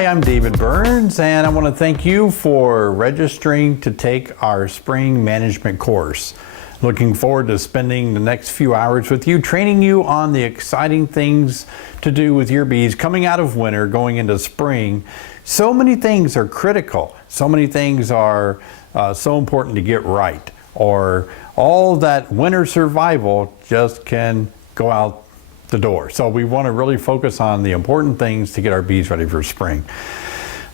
Hi, I'm David Burns, and I want to thank you for registering to take our spring management course. Looking forward to spending the next few hours with you, training you on the exciting things to do with your bees coming out of winter, going into spring. So many things are critical. So many things are so important to get right, or all that winter survival just can go out the door. So we want to really focus on the important things to get our bees ready for spring.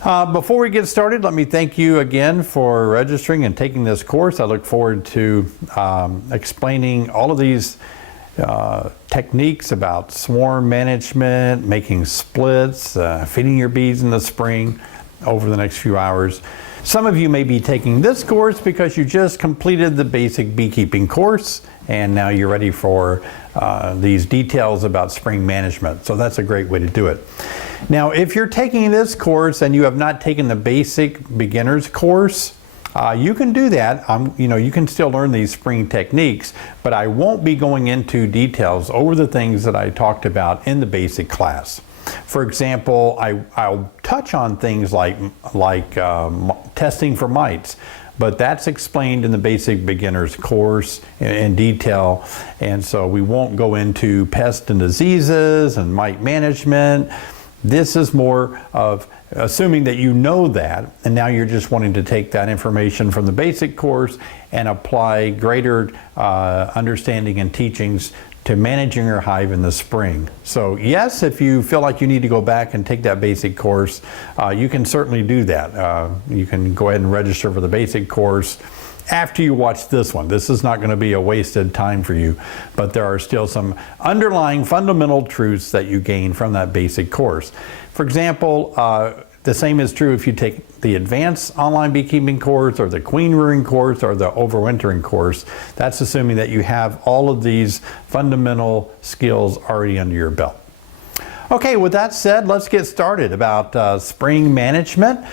Before we get started, let me thank you again for registering and taking this course. I look forward to explaining all of these techniques about swarm management, making splits, feeding your bees in the spring over the next few hours. Some of you may be taking this course because you just completed the basic beekeeping course and now you're ready for these details about spring management. So that's a great way to do it. Now, if you're taking this course and you have not taken the basic beginners course, you can do that. You can still learn these spring techniques, but I won't be going into details over the things that I talked about in the basic class. For example, I'll touch on things like testing for mites, but that's explained in the basic beginners course in detail, and so we won't go into pests and diseases and mite management. This is more of assuming that you know that, and now you're just wanting to take that information from the basic course and apply greater understanding and teachings to managing your hive in the spring. So yes, if you feel like you need to go back and take that basic course, you can certainly do that. You can go ahead and register for the basic course after you watch this one. This is not going to be a wasted time for you, but there are still some underlying fundamental truths that you gain from that basic course. For example, the same is true if you take the advanced online beekeeping course or the queen rearing course or the overwintering course. That's assuming that you have all of these fundamental skills already under your belt. Okay, with that said, let's get started about spring management.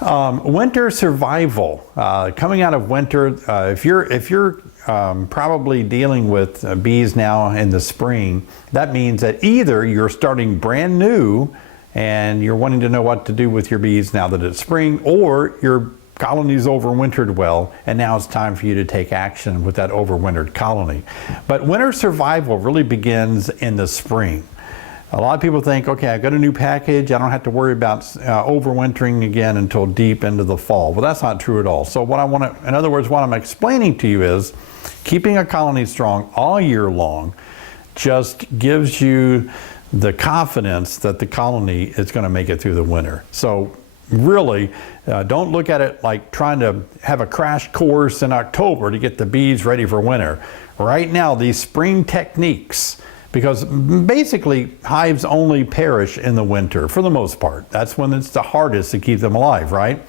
Winter survival. Coming out of winter, if you're probably dealing with bees now in the spring, that means that either you're starting brand new and you're wanting to know what to do with your bees now that it's spring, or your colony's overwintered well and now it's time for you to take action with that overwintered colony. But winter survival really begins in the spring. A lot of people think, okay, I got a new package, I don't have to worry about overwintering again until deep into the fall. Well, that's not true at all. So in other words, what I'm explaining to you is keeping a colony strong all year long just gives you the confidence that the colony is going to make it through the winter. So really, don't look at it like trying to have a crash course in October to get the bees ready for winter. Right now, these spring techniques, because basically hives only perish in the winter for the most part. That's when it's the hardest to keep them alive, right?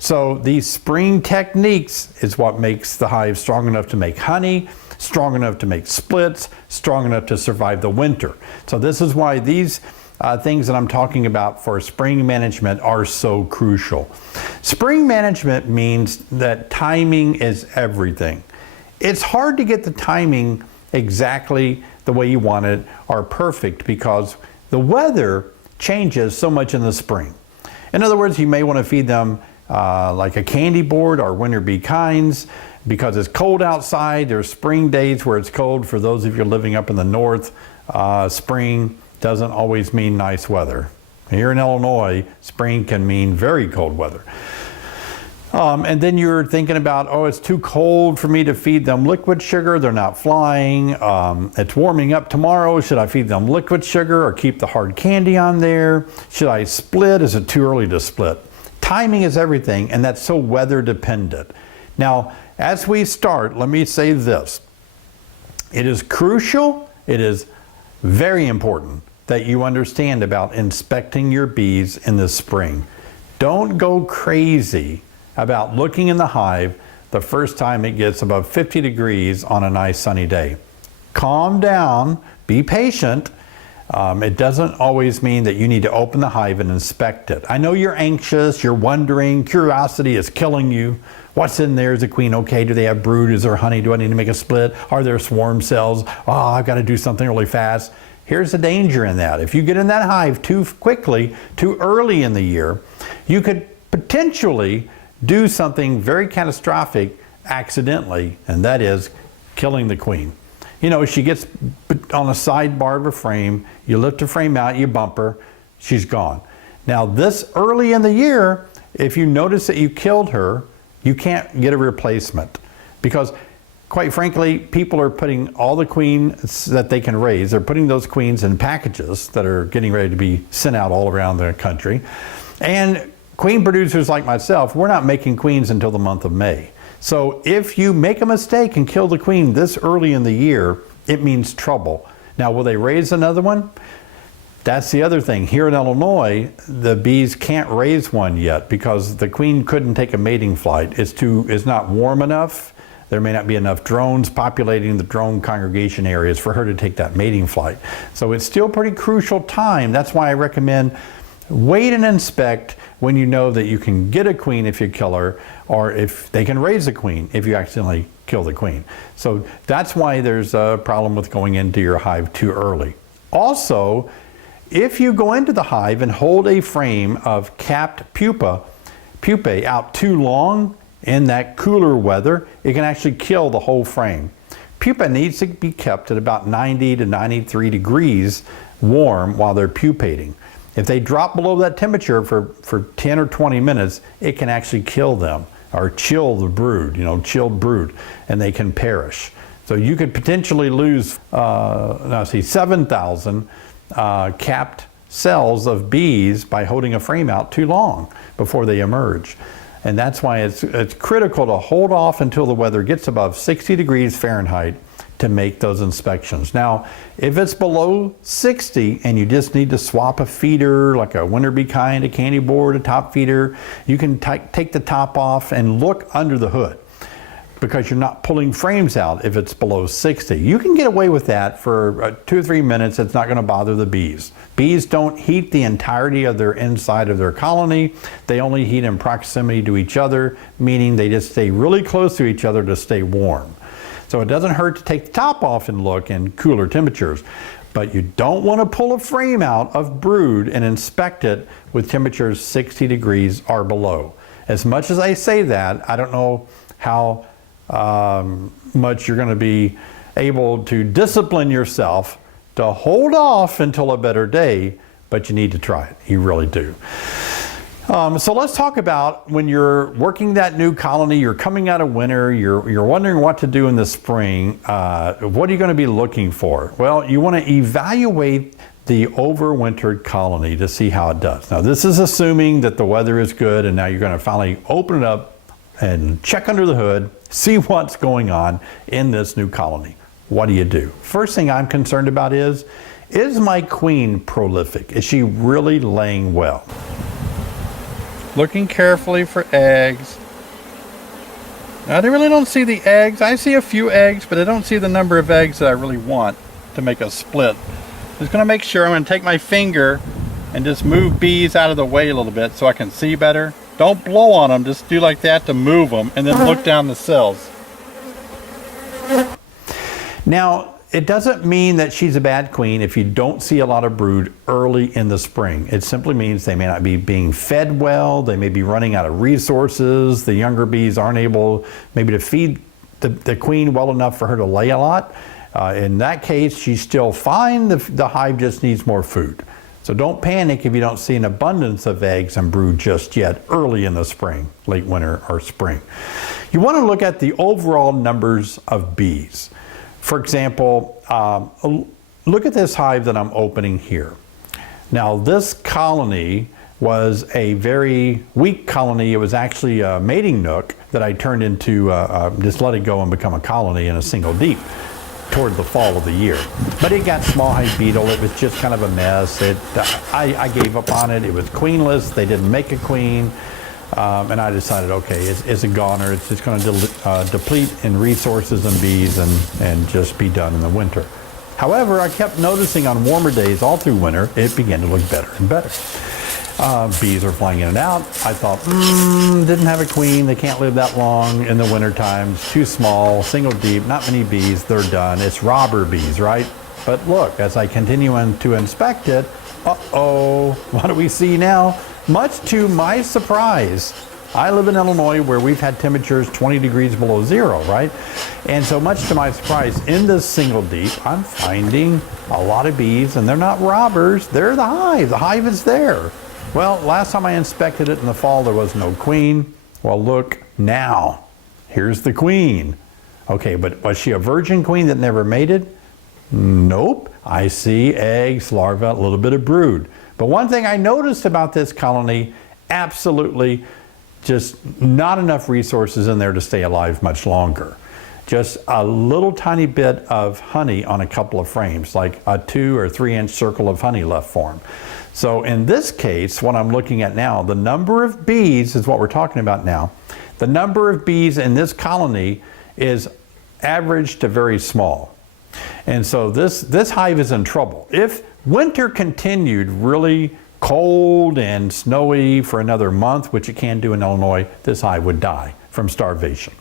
So these spring techniques is what makes the hive strong enough to make honey, strong enough to make splits, strong enough to survive the winter. So this is why these things that I'm talking about for spring management are so crucial. Spring management means that timing is everything. It's hard to get the timing exactly the way you want it or perfect because the weather changes so much in the spring. In other words, you may want to feed them like a candy board or winter bee kinds because it's cold outside. There's spring days where it's cold. For those of you living up in the north, spring doesn't always mean nice weather. Here in Illinois, spring can mean very cold weather. And then you're thinking about, oh, it's too cold for me to feed them liquid sugar. They're not flying. It's warming up tomorrow. Should I feed them liquid sugar or keep the hard candy on there? Should I split? Is it too early to split? Timing is everything, and that's so weather dependent. Now, as we start, let me say this. It is crucial, it is very important that you understand about inspecting your bees in the spring. Don't go crazy about looking in the hive the first time it gets above 50 degrees on a nice sunny day. Calm down, be patient. It doesn't always mean that you need to open the hive and inspect it. I know you're anxious, you're wondering, curiosity is killing you. What's in there? Is the queen okay? Do they have brood? Is there honey? Do I need to make a split? Are there swarm cells? Oh, I've got to do something really fast. Here's the danger in that. If you get in that hive too quickly, too early in the year, you could potentially do something very catastrophic accidentally, and that is killing the queen. You know, she gets on a sidebar of a frame, you lift the frame out, you bump her, she's gone. Now this early in the year, if you notice that you killed her, you can't get a replacement, because quite frankly, people are putting all the queens that they can raise, they're putting those queens in packages that are getting ready to be sent out all around the country. And queen producers like myself, we're not making queens until the month of May. So if you make a mistake and kill the queen this early in the year, it means trouble. Now, will they raise another one? That's the other thing. Here in Illinois, the bees can't raise one yet because the queen couldn't take a mating flight. It's not warm enough. There may not be enough drones populating the drone congregation areas for her to take that mating flight. So it's still pretty crucial time. That's why I recommend wait and inspect when you know that you can get a queen if you kill her, or if they can raise a queen if you accidentally kill the queen. So that's why there's a problem with going into your hive too early. Also, if you go into the hive and hold a frame of capped pupae out too long in that cooler weather, it can actually kill the whole frame. Pupa needs to be kept at about 90 to 93 degrees warm while they're pupating. If they drop below that temperature for 10 or 20 minutes, it can actually kill them, or chill the brood, chilled brood, and they can perish. So you could potentially lose, 7,000 capped cells of bees by holding a frame out too long before they emerge. And that's why it's critical to hold off until the weather gets above 60 degrees Fahrenheit to make those inspections. Now, if it's below 60 and you just need to swap a feeder, like a winter bee kind, a candy board, a top feeder, you can take the top off and look under the hood, because you're not pulling frames out if it's below 60. You can get away with that for 2 or 3 minutes. It's not going to bother the bees. Bees don't heat the entirety of their inside of their colony. They only heat in proximity to each other, meaning they just stay really close to each other to stay warm. So it doesn't hurt to take the top off and look in cooler temperatures. But you don't want to pull a frame out of brood and inspect it with temperatures 60 degrees or below. As much as I say that, I don't know how much you're going to be able to discipline yourself to hold off until a better day, but you need to try it. You really do. So let's talk about when you're working that new colony, you're coming out of winter, you're wondering what to do in the spring. What are you going to be looking for? Well, you want to evaluate the overwintered colony to see how it does. Now, this is assuming that the weather is good, and now you're going to finally open it up and check under the hood, see what's going on in this new colony. What do you do? First thing I'm concerned about is my queen prolific? Is she really laying well? Looking carefully for eggs. Now, I really don't see the eggs. I see a few eggs, but I don't see the number of eggs that I really want to make a split. Just going to make sure. I'm going to take my finger and just move bees out of the way a little bit so I can see better. Don't blow on them, just do like that to move them, and then look down the cells. Now, it doesn't mean that she's a bad queen if you don't see a lot of brood early in the spring. It simply means they may not be being fed well, they may be running out of resources, the younger bees aren't able maybe to feed the queen well enough for her to lay a lot. In that case, she's still fine, the hive just needs more food. So don't panic if you don't see an abundance of eggs and brood just yet early in the spring, late winter or spring. You want to look at the overall numbers of bees. For example, look at this hive that I'm opening here. Now, this colony was a very weak colony. It was actually a mating nook that I turned into, just let it go and become a colony in a single deep toward the fall of the year. But it got small hive beetle. It was just kind of a mess. I gave up on it. It was queenless. They didn't make a queen. And I decided, okay, it's a goner. It's just going to deplete in resources and bees and just be done in the winter. However, I kept noticing on warmer days all through winter, it began to look better and better. Bees are flying in and out. I thought, didn't have a queen. They can't live that long in the winter times. Too small, single deep, not many bees. They're done. It's robber bees, right? But look, as I continue to inspect it, uh-oh, what do we see now? Much to my surprise, I live in Illinois where we've had temperatures 20 degrees below zero, right? And so much to my surprise, in this single deep, I'm finding a lot of bees, and they're not robbers, they're the hive. The hive is there. Well, last time I inspected it in the fall, there was no queen. Well, look now, here's the queen. Okay, but was she a virgin queen that never mated? Nope. I see eggs, larvae, a little bit of brood. But one thing I noticed about this colony, absolutely just not enough resources in there to stay alive much longer. Just a little tiny bit of honey on a couple of frames, like a 2 or 3 inch circle of honey left for them. So in this case, what I'm looking at now, the number of bees is what we're talking about now. The number of bees in this colony is average to very small. And so this hive is in trouble. If winter continued really cold and snowy for another month, which it can do in Illinois, this hive would die from starvation.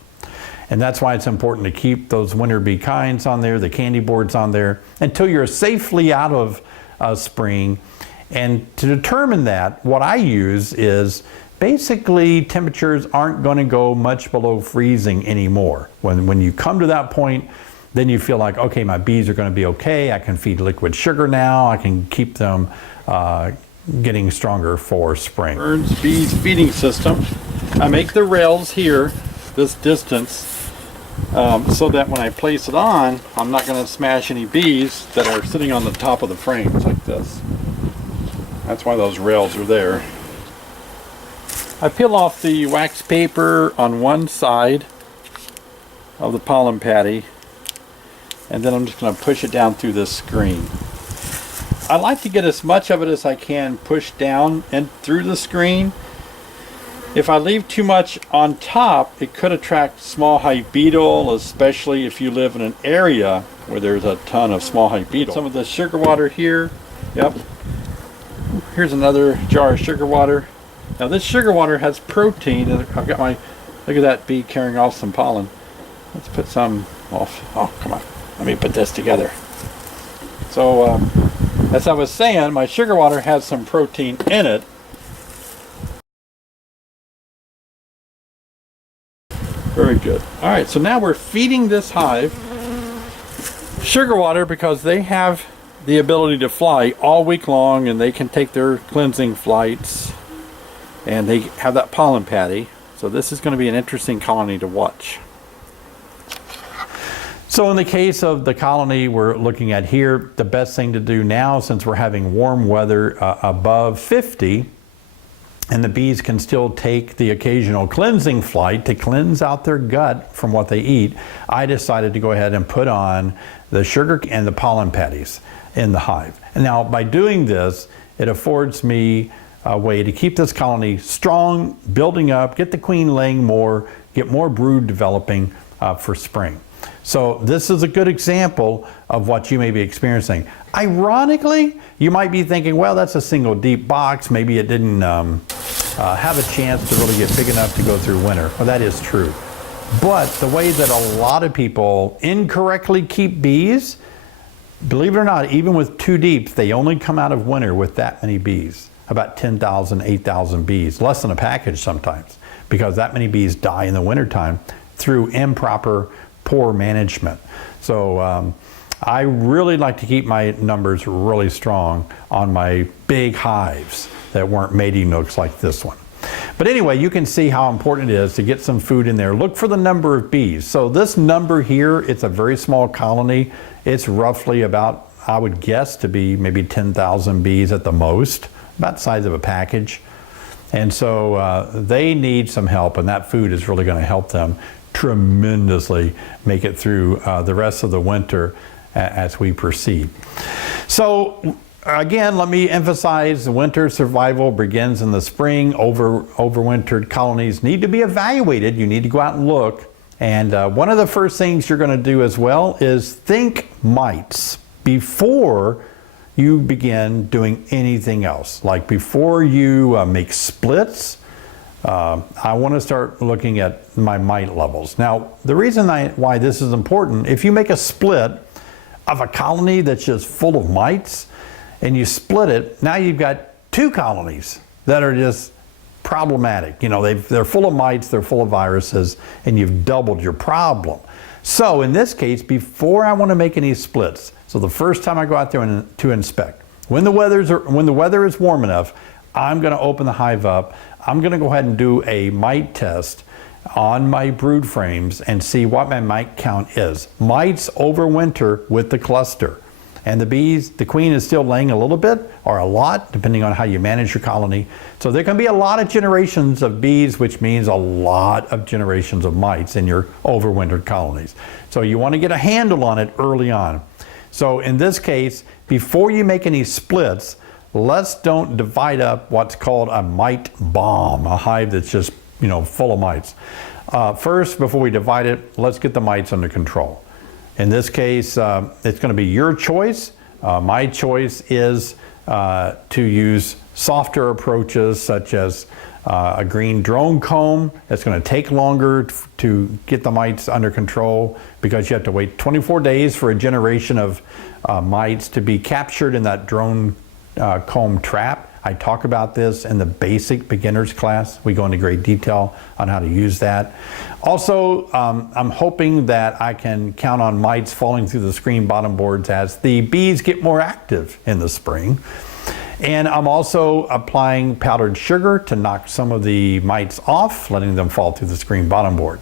And that's why it's important to keep those winter bee kinds on there, the candy boards on there, until you're safely out of spring. And to determine that, what I use is basically temperatures aren't going to go much below freezing anymore. When you come to that point, then you feel like, okay, my bees are going to be okay. I can feed liquid sugar now. I can keep them getting stronger for spring. Burns Bees feeding system. I make the rails here, this distance, so that when I place it on, I'm not going to smash any bees that are sitting on the top of the frames like this. That's why those rails are there. I peel off the wax paper on one side of the pollen patty, and then I'm just going to push it down through this screen. I like to get as much of it as I can pushed down and through the screen. If I leave too much on top, it could attract small hive beetle, especially if you live in an area where there's a ton of small hive beetle. Some of the sugar water here. Yep. Here's another jar of sugar water. Now this sugar water has protein, and I've got my, look at that bee carrying off some pollen. Let's put some off. Oh, come on. Let me put this together. So, as I was saying, my sugar water has some protein in it. Very good. All right, so now we're feeding this hive sugar water because they have the ability to fly all week long, and they can take their cleansing flights, and they have that pollen patty. So this is going to be an interesting colony to watch. So in the case of the colony we're looking at here, the best thing to do now, since we're having warm weather above 50, and the bees can still take the occasional cleansing flight to cleanse out their gut from what they eat, I decided to go ahead and put on the sugar and the pollen patties in the hive. And now by doing this, it affords me a way to keep this colony strong, building up, get the queen laying more, get more brood developing for spring. So this is a good example of what you may be experiencing. Ironically, you might be thinking, well, that's a single deep box. Maybe it didn't have a chance to really get big enough to go through winter. Well, that is true. But the way that a lot of people incorrectly keep bees, believe it or not, even with 2 deeps, they only come out of winter with that many bees. About 10,000, 8,000 bees, less than a package sometimes, because that many bees die in the wintertime through improper, poor management. So I really like to keep my numbers really strong on my big hives that weren't mating nooks like this one. But anyway, you can see how important it is to get some food in there. Look for the number of bees. So this number here, it's a very small colony. It's roughly about, I would guess, to be maybe 10,000 bees at the most, about the size of a package. And so they need some help, and that food is really going to help them tremendously make it through the rest of the winter as we proceed. So again, let me emphasize, the winter survival begins in the spring. Overwintered colonies need to be evaluated. You need to go out and look. And one of the first things you're going to do as well is think mites before you begin doing anything else. Like before you make splits, I want to start looking at my mite levels. Now, the reason why this is important, if you make a split, of a colony that's just full of mites and you split it, now you've got 2 colonies that are just problematic. You know, they're full of mites, they're full of viruses, and you've doubled your problem. So in this case, before I want to make any splits, so the first time I go out there to inspect, when the weather is warm enough, I'm going to open the hive up. I'm going to go ahead and do a mite test on my brood frames and see what my mite count is. Mites overwinter with the cluster. And the queen is still laying a little bit or a lot, depending on how you manage your colony. So there can be a lot of generations of bees, which means a lot of generations of mites in your overwintered colonies. So you want to get a handle on it early on. So in this case, before you make any splits, let's don't divide up what's called a mite bomb, a hive that's just, you know, full of mites. First, before we divide it, let's get the mites under control. In this case, it's going to be your choice. My choice is to use softer approaches such as a green drone comb. It's going to take longer to get the mites under control because you have to wait 24 days for a generation of mites to be captured in that drone comb trap. I talk about this in the basic beginners class. We go into great detail on how to use that. Also, I'm hoping that I can count on mites falling through the screen bottom boards as the bees get more active in the spring. And I'm also applying powdered sugar to knock some of the mites off, letting them fall through the screen bottom board.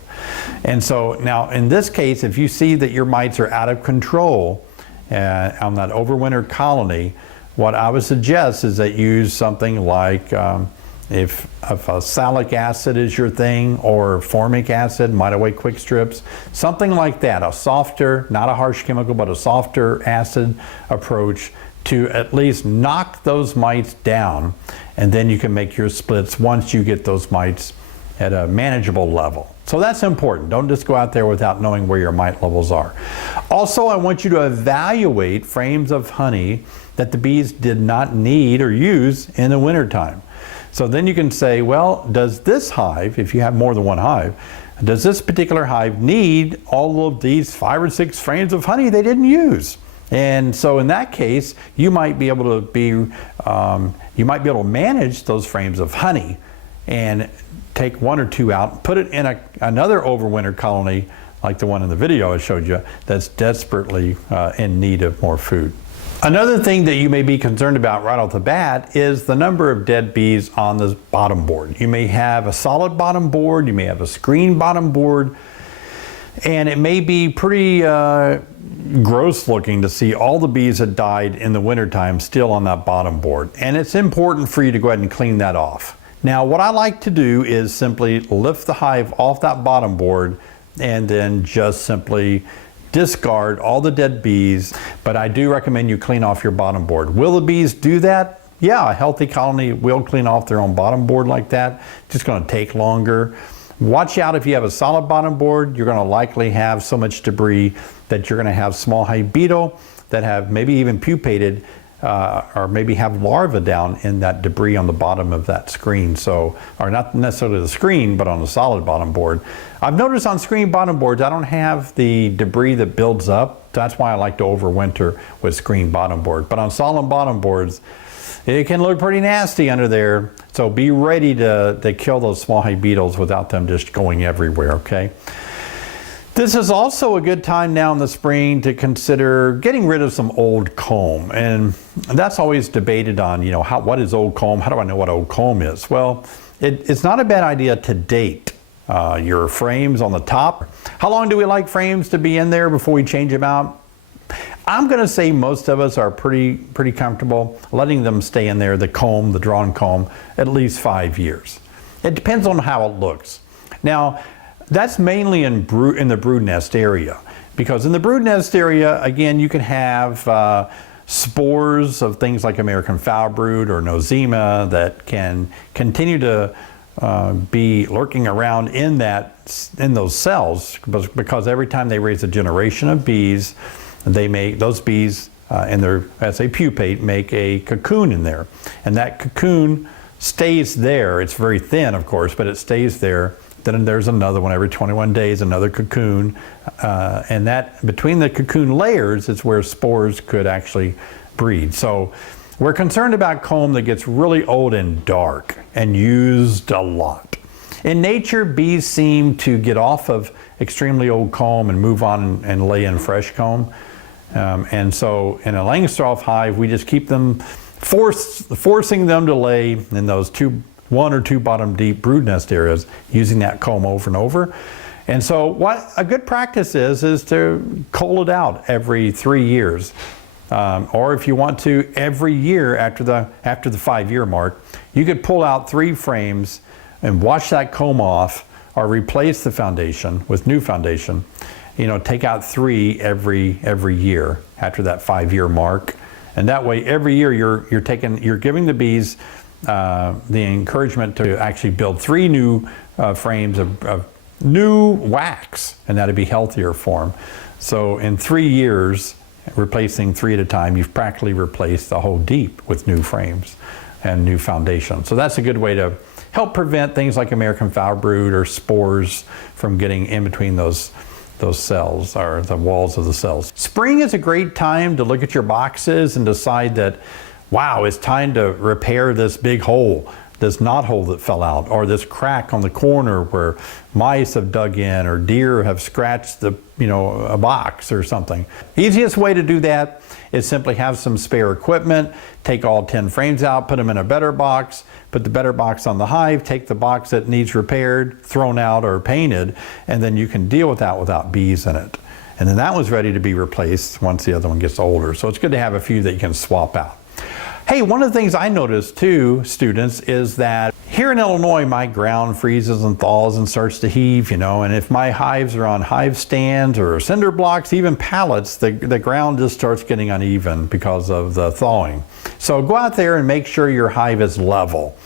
And so now in this case, if you see that your mites are out of control on that overwintered colony, what I would suggest is that you use something like if salicylic acid is your thing, or formic acid, Mite Away quick strips, something like that, a softer, not a harsh chemical, but a softer acid approach to at least knock those mites down, and then you can make your splits once you get those mites at a manageable level. So that's important. Don't just go out there without knowing where your mite levels are. Also, I want you to evaluate frames of honey that the bees did not need or use in the wintertime. So then you can say, well, does this hive, if you have more than one hive, does this particular hive need all of these 5 or 6 frames of honey they didn't use? And so in that case, you might be able to manage those frames of honey and take 1 or 2 out, put it in another overwinter colony like the one in the video I showed you that's desperately in need of more food. Another thing that you may be concerned about right off the bat is the number of dead bees on the bottom board. You may have a solid bottom board, you may have a screen bottom board, and it may be pretty gross looking to see all the bees that died in the wintertime still on that bottom board. And it's important for you to go ahead and clean that off. Now, what I like to do is simply lift the hive off that bottom board and then just simply discard all the dead bees, but I do recommend you clean off your bottom board. Will the bees do that? Yeah, a healthy colony will clean off their own bottom board like that. It's just going to take longer. Watch out if you have a solid bottom board, you're going to likely have so much debris that you're going to have small hive beetle that have maybe even pupated or maybe have larvae down in that debris on the bottom of that screen. So, or not necessarily the screen, but on the solid bottom board. I've noticed on screen bottom boards, I don't have the debris that builds up. That's why I like to overwinter with screen bottom board. But on solid bottom boards, it can look pretty nasty under there. So be ready to kill those small hive beetles without them just going everywhere, okay? This is also a good time now in the spring to consider getting rid of some old comb. And that's always debated on, you know, what is old comb? How do I know what old comb is? Well, it's not a bad idea to date your frames on the top. How long do we like frames to be in there before we change them out? I'm going to say most of us are pretty comfortable letting them stay in there, the comb, the drawn comb, at least 5 years. It depends on how it looks. Now, that's mainly in the brood nest area, because in the brood nest area, again, you can have spores of things like American foul brood or nosema that can continue to be lurking around in those cells, because every time they raise a generation of bees, those bees as they pupate, make a cocoon in there, and that cocoon stays there. It's very thin, of course, but it stays there then there's another one every 21 days, another cocoon. And that between the cocoon layers is where spores could actually breed. So we're concerned about comb that gets really old and dark and used a lot. In nature, bees seem to get off of extremely old comb and move on and lay in fresh comb. And so in a Langstroth hive, we just keep them, forcing them to lay in those one or two bottom deep brood nest areas, using that comb over and over. And so what a good practice is to cull it out every 3 years. Or if you want to, every year after the 5-year mark, you could pull out 3 frames and wash that comb off, or replace the foundation with new foundation. Take out 3 every year after that 5-year mark. And that way, every year you're giving the bees the encouragement to actually build 3 new frames of new wax, and that'd be healthier for them. So in 3 years, replacing 3 at a time, you've practically replaced the whole deep with new frames and new foundation. So that's a good way to help prevent things like American foul brood or spores from getting in between those cells, or the walls of the cells. Spring is a great time to look at your boxes and decide that, wow, it's time to repair this big hole, this knot hole that fell out, or this crack on the corner where mice have dug in or deer have scratched a box or something. Easiest way to do that is simply have some spare equipment, take all 10 frames out, put them in a better box, put the better box on the hive, take the box that needs repaired, thrown out or painted, and then you can deal with that without bees in it. And then that one's ready to be replaced once the other one gets older. So it's good to have a few that you can swap out. Hey, one of the things I noticed too, students, is that here in Illinois, my ground freezes and thaws and starts to heave, and if my hives are on hive stands or cinder blocks, even pallets, the ground just starts getting uneven because of the thawing. So go out there and make sure your hive is level.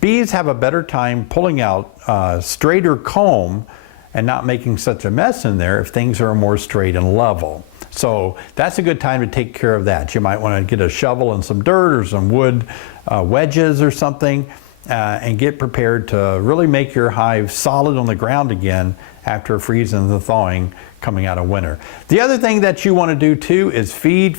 Bees have a better time pulling out straighter comb and not making such a mess in there if things are more straight and level. So that's a good time to take care of that. You might want to get a shovel and some dirt or some wood wedges or something, and get prepared to really make your hive solid on the ground again after freezing and the thawing coming out of winter. The other thing that you want to do too is feed.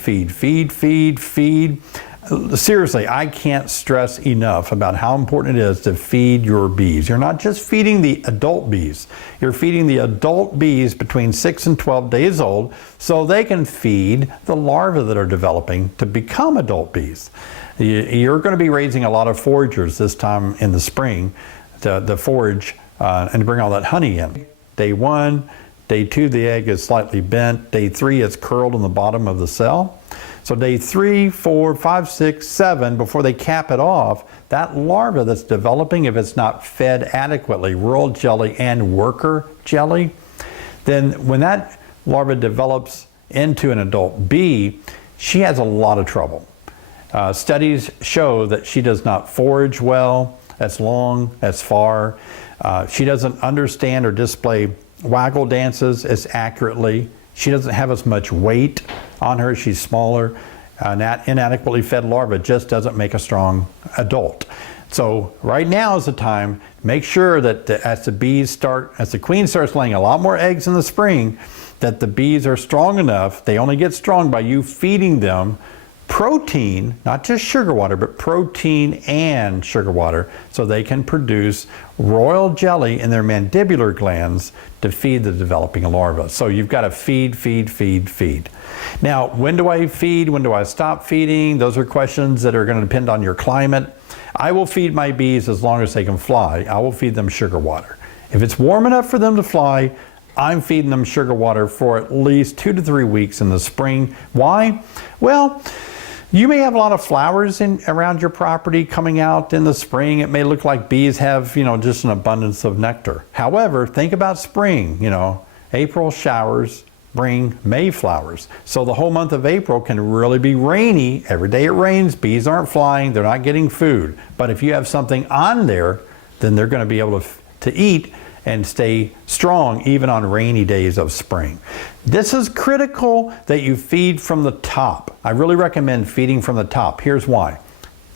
Seriously, I can't stress enough about how important it is to feed your bees. You're not just feeding the adult bees. You're feeding the adult bees between 6 and 12 days old so they can feed the larvae that are developing to become adult bees. You're going to be raising a lot of foragers this time in the spring to forage and to bring all that honey in. Day 1, day 2, the egg is slightly bent. Day 3, it's curled on the bottom of the cell. So day 3, 4, 5, 6, 7, before they cap it off, that larva that's developing, if it's not fed adequately, royal jelly and worker jelly, then when that larva develops into an adult bee, she has a lot of trouble. Studies show that she does not forage well, as long, as far. She doesn't understand or display waggle dances as accurately. She doesn't have as much weight on her. She's smaller. An inadequately fed larva just doesn't make a strong adult. So right now is the time to make sure that as the queen starts laying a lot more eggs in the spring, that the bees are strong enough. They only get strong by you feeding them protein, not just sugar water, but protein and sugar water, so they can produce royal jelly in their mandibular glands to feed the developing larvae. So you've got to feed. Now, when do I feed? When do I stop feeding? Those are questions that are going to depend on your climate. I will feed my bees as long as they can fly. I will feed them sugar water. If it's warm enough for them to fly, I'm feeding them sugar water for at least 2 to 3 weeks in the spring. Why? Well, you may have a lot of flowers around your property coming out in the spring. It may look like bees have, just an abundance of nectar. However, think about spring, April showers bring May flowers. So the whole month of April can really be rainy. Every day it rains, bees aren't flying, they're not getting food. But if you have something on there, then they're going to be able to eat and stay strong even on rainy days of spring. This is critical that you feed from the top. I really recommend feeding from the top. Here's why.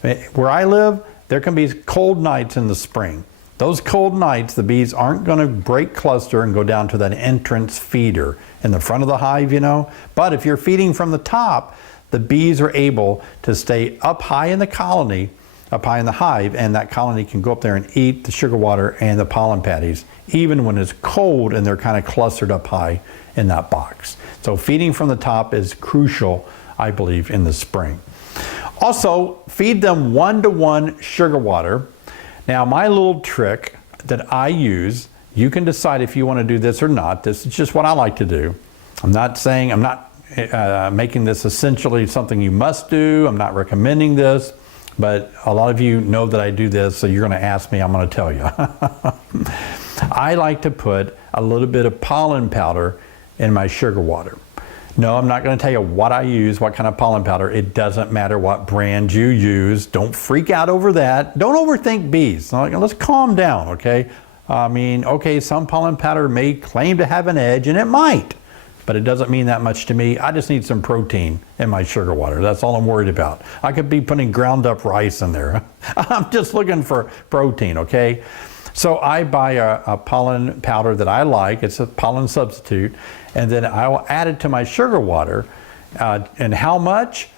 Where I live, there can be cold nights in the spring. Those cold nights, the bees aren't going to break cluster and go down to that entrance feeder in the front of the hive, you know. But if you're feeding from the top, the bees are able to stay up high in the colony, up high in the hive, and that colony can go up there and eat the sugar water and the pollen patties, even when it's cold and they're kind of clustered up high in that box. So feeding from the top is crucial, I believe, in the spring. Also, feed them 1-to-1 sugar water. Now, my little trick that I use, you can decide if you want to do this or not. This is just what I like to do. I'm not making this essentially something you must do. I'm not recommending this, but a lot of you know that I do this, so you're going to ask me, I'm going to tell you. I like to put a little bit of pollen powder in my sugar water. No, I'm not going to tell you what I use, what kind of pollen powder. It doesn't matter what brand you use. Don't freak out over that. Don't overthink bees. Let's calm down, okay? I mean, okay, some pollen powder may claim to have an edge, and it might, but it doesn't mean that much to me. I just need some protein in my sugar water. That's all I'm worried about. I could be putting ground up rice in there. I'm just looking for protein, okay? So I buy a pollen powder that I like. It's a pollen substitute. And then I will add it to my sugar water. And how much?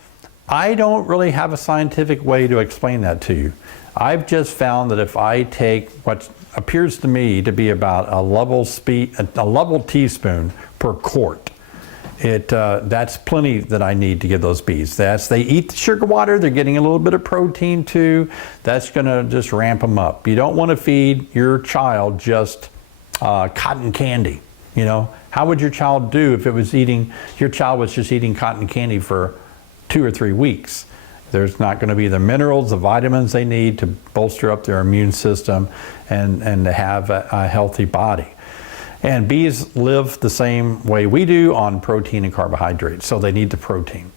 I don't really have a scientific way to explain that to you. I've just found that if I take what appears to me to be about a level teaspoon per quart, that's plenty that I need to give those bees. They eat the sugar water, they're getting a little bit of protein too. That's gonna just ramp them up. You don't want to feed your child just cotton candy. You know, how would your child do if your child was just eating cotton candy for 2 or 3 weeks? There's not going to be the minerals, the vitamins they need to bolster up their immune system and to have a healthy body. And bees live the same way we do on protein and carbohydrates, so they need the protein.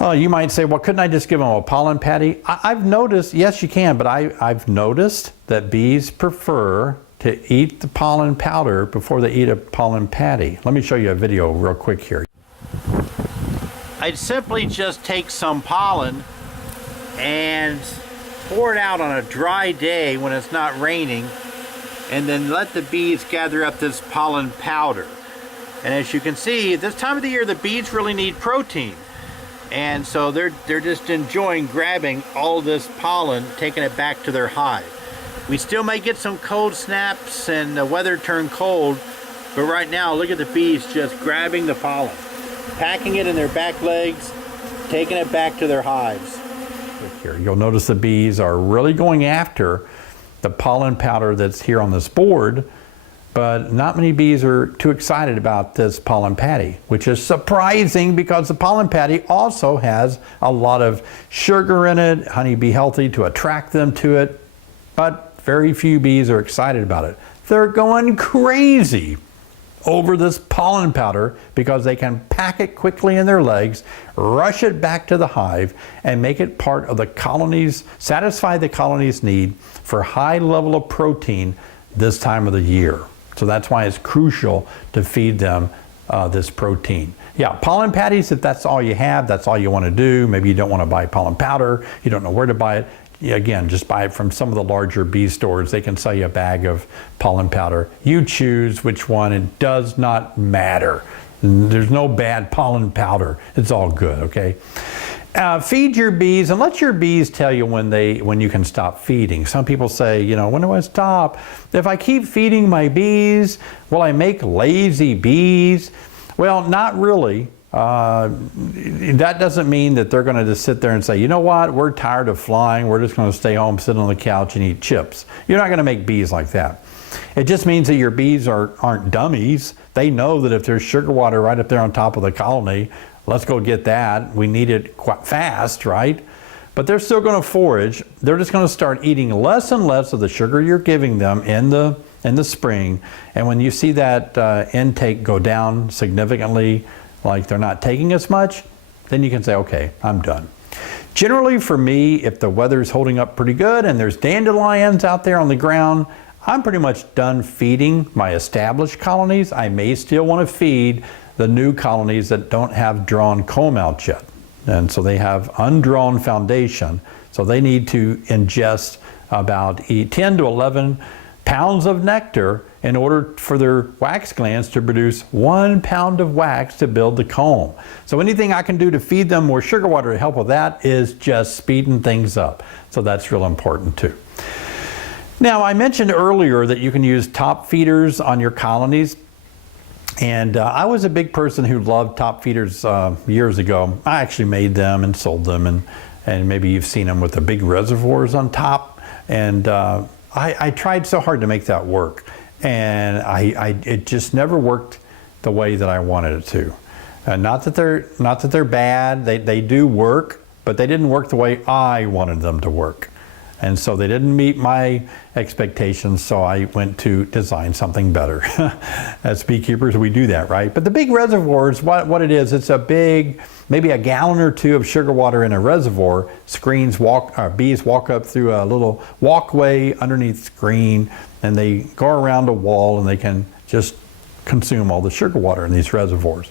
You might say, well, couldn't I just give them a pollen patty? I've noticed, yes, you can, but I've noticed that bees prefer to eat the pollen powder before they eat a pollen patty. Let me show you a video real quick here. I'd simply just take some pollen and pour it out on a dry day when it's not raining, and then let the bees gather up this pollen powder. And as you can see, this time of the year the bees really need protein, and so they're just enjoying grabbing all this pollen, taking it back to their hive. We still may get some cold snaps and the weather turn cold, but right now look at the bees just grabbing the pollen, packing it in their back legs, taking it back to their hives. Here, you'll notice the bees are really going after the pollen powder that's here on this board, but not many bees are too excited about this pollen patty, which is surprising because the pollen patty also has a lot of sugar in it, honey bee healthy to attract them to it, but very few bees are excited about it. They're going crazy over this pollen powder because they can pack it quickly in their legs, rush it back to the hive, and make it part of the colony's, satisfy the colony's need for high level of protein this time of the year. So that's why it's crucial to feed them this protein. Yeah, pollen patties, if that's all you have, that's all you want to do. Maybe you don't want to buy pollen powder, you don't know where to buy it. Again, just buy it from some of the larger bee stores. They can sell you a bag of pollen powder. You choose which one. It does not matter. There's no bad pollen powder. It's all good, okay? Feed your bees and let your bees tell you when you can stop feeding. Some people say, you know, when do I stop? If I keep feeding my bees, will I make lazy bees? Well, not really. That doesn't mean that they're going to just sit there and say, you know what, we're tired of flying, we're just going to stay home, sit on the couch and eat chips. You're not going to make bees like that. It just means that your bees aren't dummies. They know that if there's sugar water right up there on top of the colony, let's go get that. We need it quite fast, right? But they're still going to forage. They're just going to start eating less and less of the sugar you're giving them in the spring. And when you see that intake go down significantly, like they're not taking as much, then you can say, okay, I'm done. Generally for me, if the weather's holding up pretty good and there's dandelions out there on the ground, I'm pretty much done feeding my established colonies. I may still want to feed the new colonies that don't have drawn comb out yet. And so they have undrawn foundation, so they need to ingest about 10 to 11 pounds of nectar in order for their wax glands to produce 1 pound of wax to build the comb. So anything I can do to feed them more sugar water to help with that is just speeding things up. So that's real important too. Now, I mentioned earlier that you can use top feeders on your colonies. And I was a big person who loved top feeders years ago. I actually made them and sold them, and maybe you've seen them with the big reservoirs on top. And I tried so hard to make that work, and it just never worked the way that I wanted it to. Not that they're bad. They do work, but they didn't work the way I wanted them to work. And so they didn't meet my expectations, so I went to design something better. As beekeepers, we do that, right? But the big reservoirs, what it is, it's a big, maybe a gallon or two of sugar water in a reservoir. Bees walk up through a little walkway underneath the screen, and they go around a wall, and they can just consume all the sugar water in these reservoirs.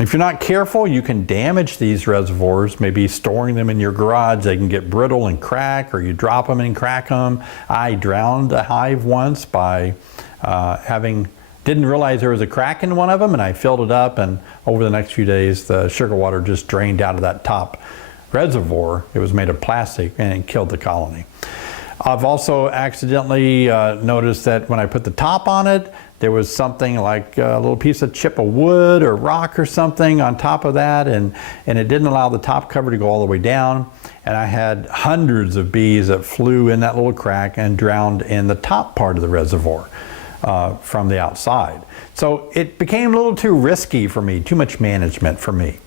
If you're not careful, you can damage these reservoirs, maybe storing them in your garage. They can get brittle and crack, or you drop them and crack them. I drowned a hive once by didn't realize there was a crack in one of them, and I filled it up, and over the next few days, the sugar water just drained out of that top reservoir. It was made of plastic, and it killed the colony. I've also accidentally noticed that when I put the top on it, there was something like a little piece of chip of wood or rock or something on top of that, and it didn't allow the top cover to go all the way down. And I had hundreds of bees that flew in that little crack and drowned in the top part of the reservoir from the outside. So it became a little too risky for me, too much management for me.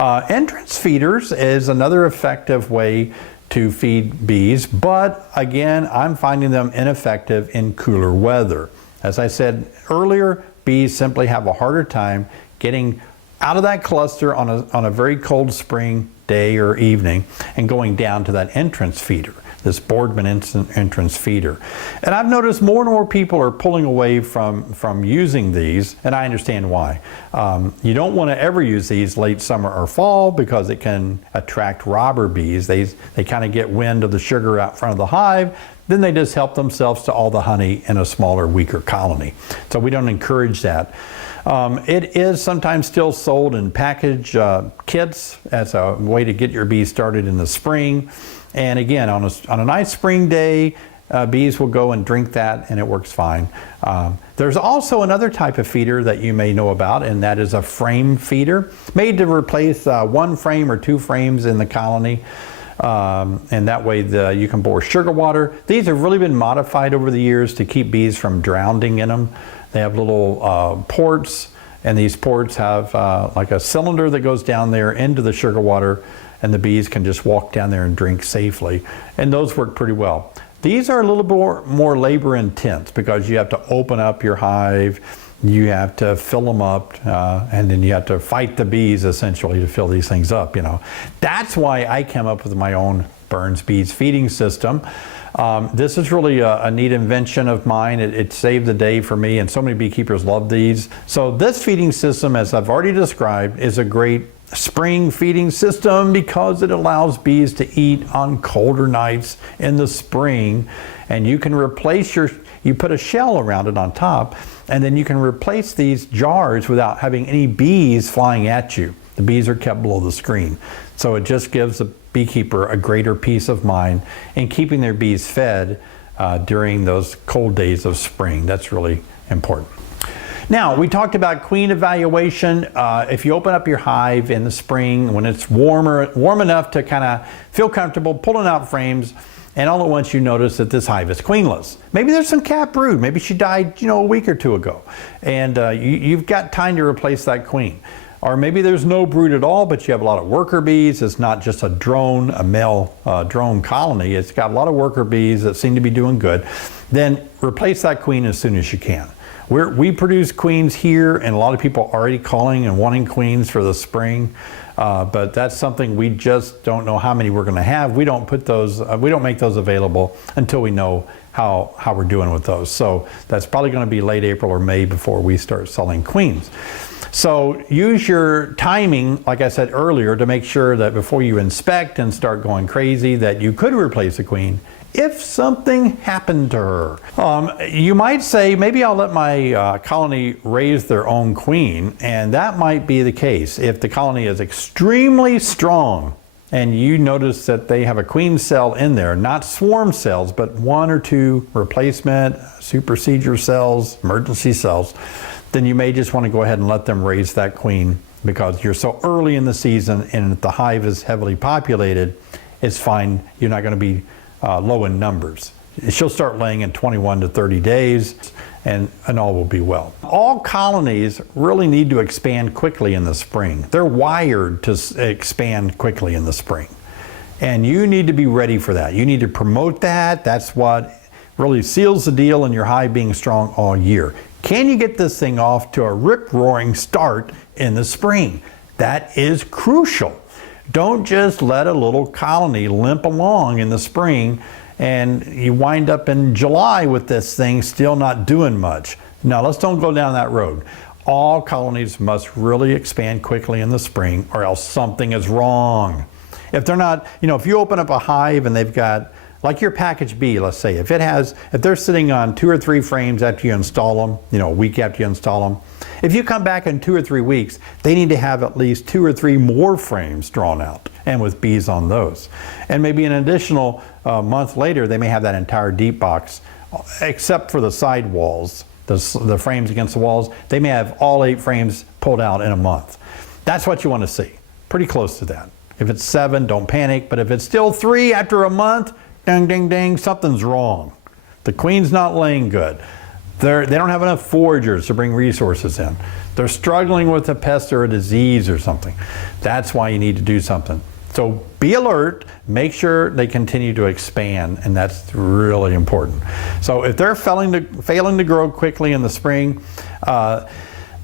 Entrance feeders is another effective way to feed bees, but again, I'm finding them ineffective in cooler weather. As I said earlier, bees simply have a harder time getting out of that cluster on a very cold spring day or evening and going down to that entrance feeder, this Boardman entrance feeder. And I've noticed more and more people are pulling away from using these, and I understand why. You don't want to ever use these late summer or fall because it can attract robber bees. They kind of get wind of the sugar out front of the hive, then they just help themselves to all the honey in a smaller, weaker colony. So we don't encourage that. It is sometimes still sold in package kits as a way to get your bees started in the spring. And again, on a nice spring day, bees will go and drink that, and it works fine. There's also another type of feeder that you may know about, and that is a frame feeder, made to replace one frame or two frames in the colony. And that way you can bore sugar water. These have really been modified over the years to keep bees from drowning in them. They have little ports, and these ports have like a cylinder that goes down there into the sugar water, and the bees can just walk down there and drink safely. And those work pretty well. These are a little more labor intense because you have to open up your hive, you have to fill them up, and then you have to fight the bees essentially to fill these things up, you know. That's why I came up with my own Burns Bees feeding system. This is really a neat invention of mine. It saved the day for me, and so many beekeepers love these. So this feeding system, as I've already described, is a great spring feeding system because it allows bees to eat on colder nights in the spring, and you can replace you put a shell around it on top, and then you can replace these jars without having any bees flying at you. The bees are kept below the screen. So it just gives the beekeeper a greater peace of mind in keeping their bees fed during those cold days of spring. That's really important. Now, we talked about queen evaluation. If you open up your hive in the spring when it's warm enough to kind of feel comfortable, pulling out frames, and all at once you notice that this hive is queenless. Maybe there's some capped brood. Maybe she died, a week or two ago, and you've got time to replace that queen. Or maybe there's no brood at all, but you have a lot of worker bees. It's not just a male drone colony. It's got a lot of worker bees that seem to be doing good. Then replace that queen as soon as you can. We produce queens here, and a lot of people are already calling and wanting queens for the spring. But that's something we just don't know how many we're going to have. We don't make those available until we know how we're doing with those. So that's probably going to be late April or May before we start selling queens. So use your timing, like I said earlier, to make sure that before you inspect and start going crazy that you could replace a queen if something happened to her. You might say, maybe I'll let my colony raise their own queen, and that might be the case if the colony is extremely strong and you notice that they have a queen cell in there, not swarm cells, but 1 or 2 replacement, supersedure cells, emergency cells, then you may just want to go ahead and let them raise that queen because you're so early in the season and if the hive is heavily populated, it's fine. You're not going to be low in numbers. She'll start laying in 21 to 30 days and all will be well. All colonies really need to expand quickly in the spring. They're wired to expand quickly in the spring. And you need to be ready for that. You need to promote that. That's what really seals the deal in your hive being strong all year. Can you get this thing off to a rip-roaring start in the spring? That is crucial. Don't just let a little colony limp along in the spring and you wind up in July with this thing still not doing much. Now, let's don't go down that road. All colonies must really expand quickly in the spring or else something is wrong. If they're not, if you open up a hive and they've got, like your package B, let's say, if they're sitting on 2 or 3 frames after you install them, a week after you install them, if you come back in 2 or 3 weeks, they need to have at least 2 or 3 more frames drawn out and with bees on those. And maybe an additional month later, they may have that entire deep box, except for the side walls, the frames against the walls, they may have all 8 frames pulled out in a month. That's what you want to see, pretty close to that. If it's 7, don't panic, but if it's still 3 after a month, ding, ding, ding, something's wrong. The queen's not laying good. They don't have enough foragers to bring resources in. They're struggling with a pest or a disease or something. That's why you need to do something. So be alert, make sure they continue to expand, and that's really important. So if they're failing to grow quickly in the spring,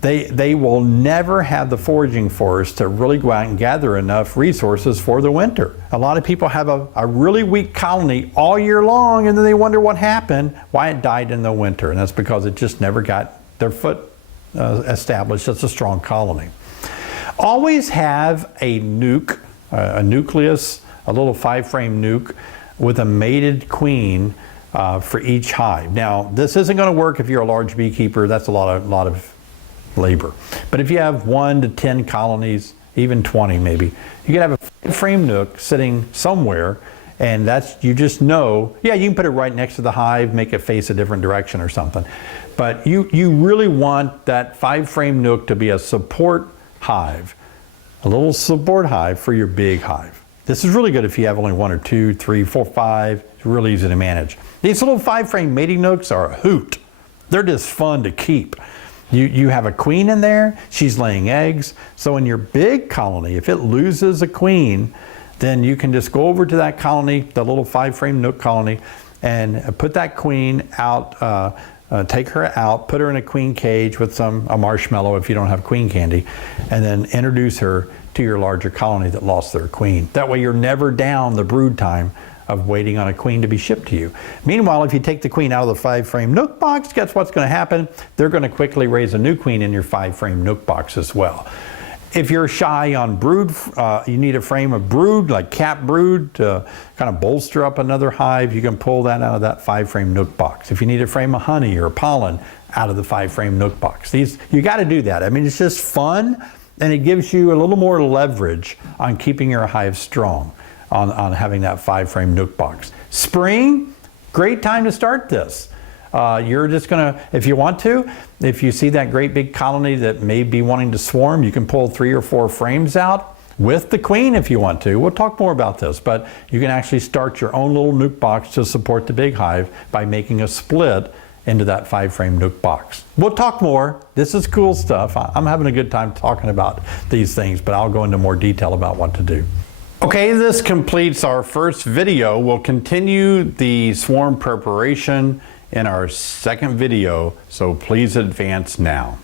they will never have the foraging force to really go out and gather enough resources for the winter. A lot of people have a really weak colony all year long and then they wonder what happened, why it died in the winter. And that's because it just never got their foot established as a strong colony. Always have a nuke, a nucleus, a little 5-frame nuke with a mated queen for each hive. Now, this isn't going to work if you're a large beekeeper. That's a lot of labor. But if you have 1 to 10 colonies, even 20 maybe, you can have a 5-frame nook sitting somewhere, and you just know, yeah, you can put it right next to the hive, make it face a different direction or something. But you really want that 5-frame nook to be a support hive, a little support hive for your big hive. This is really good if you have only 1 or 2, 3, 4, 5. It's really easy to manage. These little 5-frame mating nooks are a hoot. They're just fun to keep. You have a queen in there, she's laying eggs. So in your big colony, if it loses a queen, then you can just go over to that colony, the little 5-frame nook colony, and put that queen out, take her out, put her in a queen cage with a marshmallow if you don't have queen candy, and then introduce her to your larger colony that lost their queen. That way you're never down the brood time of waiting on a queen to be shipped to you. Meanwhile, if you take the queen out of the 5-frame nook box, guess what's going to happen? They're going to quickly raise a new queen in your 5-frame nook box as well. If you're shy on brood, you need a frame of brood, like cap brood, to kind of bolster up another hive, you can pull that out of that 5-frame nook box. If you need a frame of honey or pollen, out of the 5-frame nook box. You got to do that. I mean, it's just fun, and it gives you a little more leverage on keeping your hive strong. On having that 5-frame nook box. Spring, great time to start this. You're just gonna, if you want to, if you see that great big colony that may be wanting to swarm, you can pull 3 or 4 frames out with the queen if you want to. We'll talk more about this, but you can actually start your own little nuke box to support the big hive by making a split into that 5-frame nuke box. We'll talk more. This is cool stuff. I'm having a good time talking about these things, but I'll go into more detail about what to do. Okay, this completes our first video. We'll continue the swarm preparation in our second video, so please advance now.